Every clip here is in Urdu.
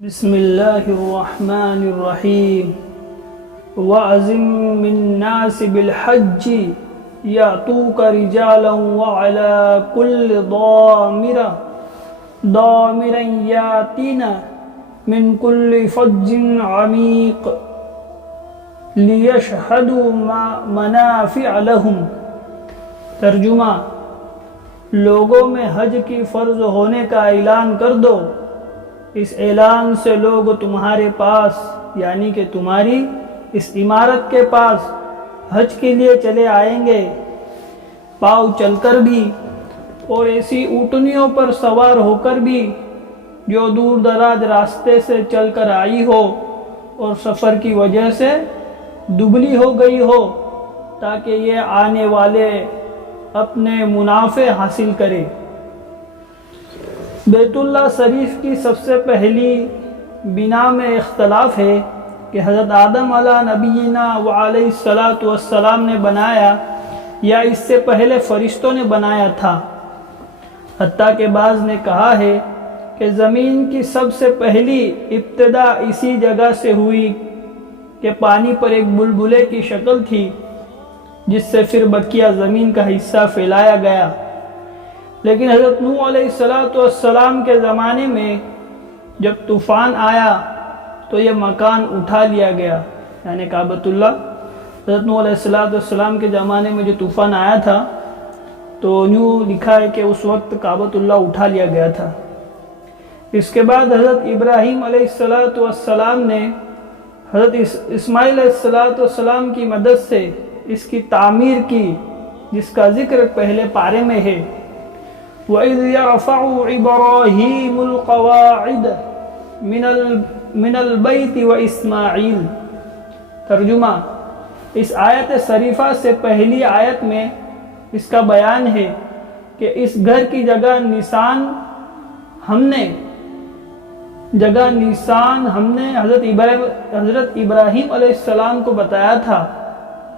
بسم الله الرحمن الرحيم وأذن من الناس بالحج يأتوك رجالا وعلى كل ضامر يأتين من كل فج عميق ليشهدوا منافع لهم۔ ترجمہ: لوگوں میں حج کی فرض ہونے کا اعلان کر دو، اس اعلان سے لوگ تمہارے پاس یعنی کہ تمہاری اس عمارت کے پاس حج کے لیے چلے آئیں گے، پاؤں چل کر بھی اور ایسی اونٹنیوں پر سوار ہو کر بھی جو دور دراز راستے سے چل کر آئی ہو اور سفر کی وجہ سے دبلی ہو گئی ہو، تاکہ یہ آنے والے اپنے منافع حاصل کرے۔ بیت اللہ شریف کی سب سے پہلی بنا میں اختلاف ہے کہ حضرت آدم علیہ نبینا وعلیہ الصلاۃ والسلام نے بنایا یا اس سے پہلے فرشتوں نے بنایا تھا۔ حتیٰ کہ بعض نے کہا ہے کہ زمین کی سب سے پہلی ابتدا اسی جگہ سے ہوئی کہ پانی پر ایک بلبلے کی شکل تھی، جس سے پھر بقیہ زمین کا حصہ پھیلایا گیا۔ لیکن حضرت نوح علیہ السلام کے زمانے میں جب طوفان آیا تو یہ مکان اٹھا لیا گیا، یعنی کعبۃ اللہ۔ حضرت نوح علیہ السلام کے زمانے میں جو طوفان آیا تھا تو یوں لکھا ہے کہ اس وقت کعبۃ اللہ اٹھا لیا گیا تھا۔ اس کے بعد حضرت ابراہیم علیہ السلام نے حضرت اسماعیل علیہ السلام کی مدد سے اس کی تعمیر کی، جس کا ذکر پہلے پارے میں ہے۔ وَإِذْ يَرْفَعُ إِبْرَاهِيمُ الْقَوَاعِدَ مِنَ الْبَيْتِ وَإِسْمَاعِيلُ۔ ترجمہ: اس آیت شریفہ سے پہلی آیت میں اس کا بیان ہے کہ اس گھر کی جگہ نشان ہم نے حضرت ابراہیم علیہ السلام کو بتایا تھا۔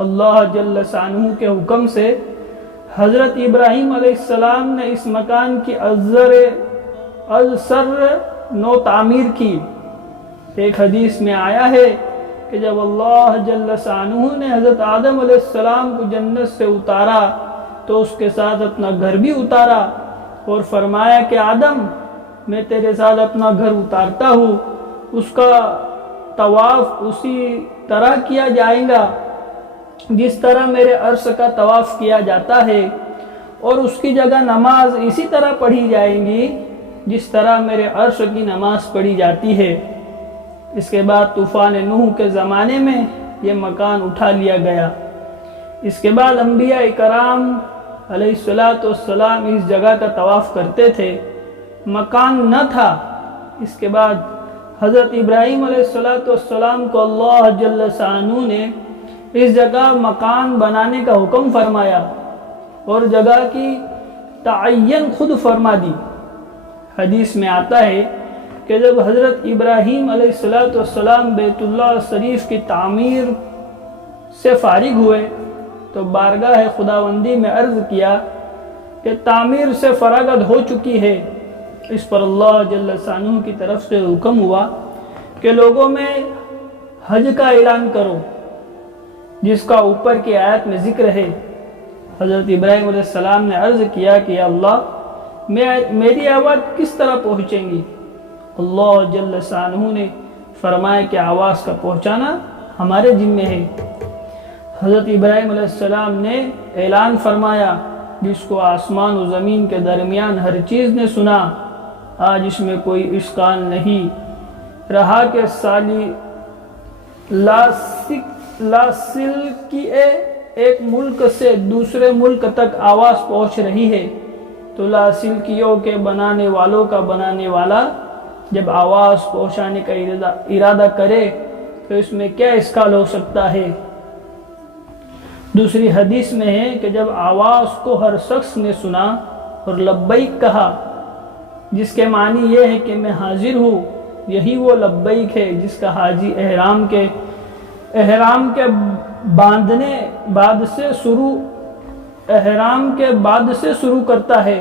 اللہ جل شانہ کے حکم سے حضرت ابراہیم علیہ السلام نے اس مکان کی ازسر نو تعمیر کی۔ ایک حدیث میں آیا ہے کہ جب اللہ جل شانہ نے حضرت آدم علیہ السلام کو جنت سے اتارا تو اس کے ساتھ اپنا گھر بھی اتارا اور فرمایا کہ آدم، میں تیرے ساتھ اپنا گھر اتارتا ہوں، اس کا طواف اسی طرح کیا جائے گا جس طرح میرے عرش کا طواف کیا جاتا ہے، اور اس کی جگہ نماز اسی طرح پڑھی جائے گی جس طرح میرے عرش کی نماز پڑھی جاتی ہے۔ اس کے بعد طوفان نوح کے زمانے میں یہ مکان اٹھا لیا گیا۔ اس کے بعد انبیاء کرام علیہ السلام اس جگہ کا طواف کرتے تھے، مکان نہ تھا۔ اس کے بعد حضرت ابراہیم علیہ السلام کو اللہ جل شانہ نے اس جگہ مکان بنانے کا حکم فرمایا اور جگہ کی تعین خود فرما دی۔ حدیث میں آتا ہے کہ جب حضرت ابراہیم علیہ السلام بیت اللہ شریف کی تعمیر سے فارغ ہوئے تو بارگاہ خداوندی میں عرض کیا کہ تعمیر سے فراغت ہو چکی ہے۔ اس پر اللہ جل شانہ کی طرف سے حکم ہوا کہ لوگوں میں حج کا اعلان کرو، جس کا اوپر کی آیت میں ذکر ہے۔ حضرت ابراہیم علیہ السلام نے عرض کیا کہ یا اللہ، میری آواز کس طرح پہنچیں گی؟ اللہ جل شانہ نے فرمایا کہ آواز کا پہنچانا ہمارے ذمہ ہے۔ حضرت ابراہیم علیہ السلام نے اعلان فرمایا، جس کو آسمان و زمین کے درمیان ہر چیز نے سنا، آج اس میں کوئی اشکال نہیں رہا کہ لاسل کی ایک ملک سے دوسرے ملک تک آواز پہنچ رہی ہے، تو لاسلکیوں کے بنانے والوں کا بنانے والا جب آواز پہنچانے کا ارادہ کرے تو اس میں کیا اشکال ہو سکتا ہے؟ دوسری حدیث میں ہے کہ جب آواز کو ہر شخص نے سنا اور لبیک کہا، جس کے معنی یہ ہے کہ میں حاضر ہوں، یہی وہ لبیک ہے جس کا حاجی احرام کے بعد سے شروع کرتا ہے۔